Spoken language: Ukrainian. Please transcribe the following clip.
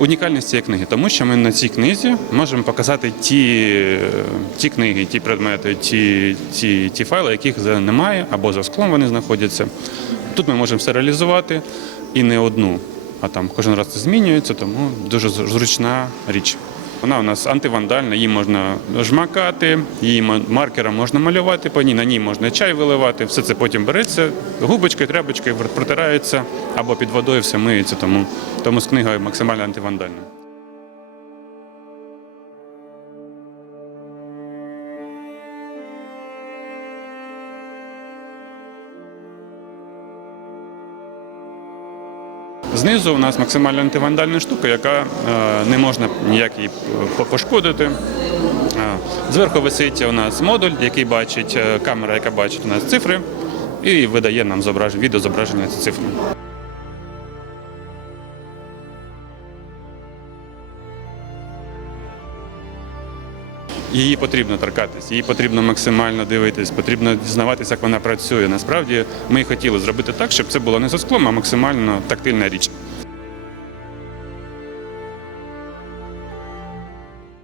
Унікальність цієї книги, тому що ми на цій книзі можемо показати ті, ті книги, ті предмети, ті, ті, ті файли, яких немає, або за склом вони знаходяться. Тут ми можемо все реалізувати і не одну, а там кожен раз це змінюється, тому дуже зручна річ. Вона у нас антивандальна, її можна жмакати, її маркером можна малювати по ній, на ній можна чай виливати. Все це потім береться губочкою, тряпочкою, протирається або під водою все миється. Тому, тому з книгою максимально антивандальна. Знизу у нас максимально антивандальна штука, яка е, не можна ніяк її пошкодити. Е, Зверху висить у нас модуль, який бачить е, камера, яка бачить у нас цифри, і видає нам зображення, відеозображення ці цифри. Її потрібно торкатись, її потрібно максимально дивитись, потрібно дізнаватися, як вона працює. Насправді ми хотіли зробити так, щоб це було не за склом, а максимально тактильна річ.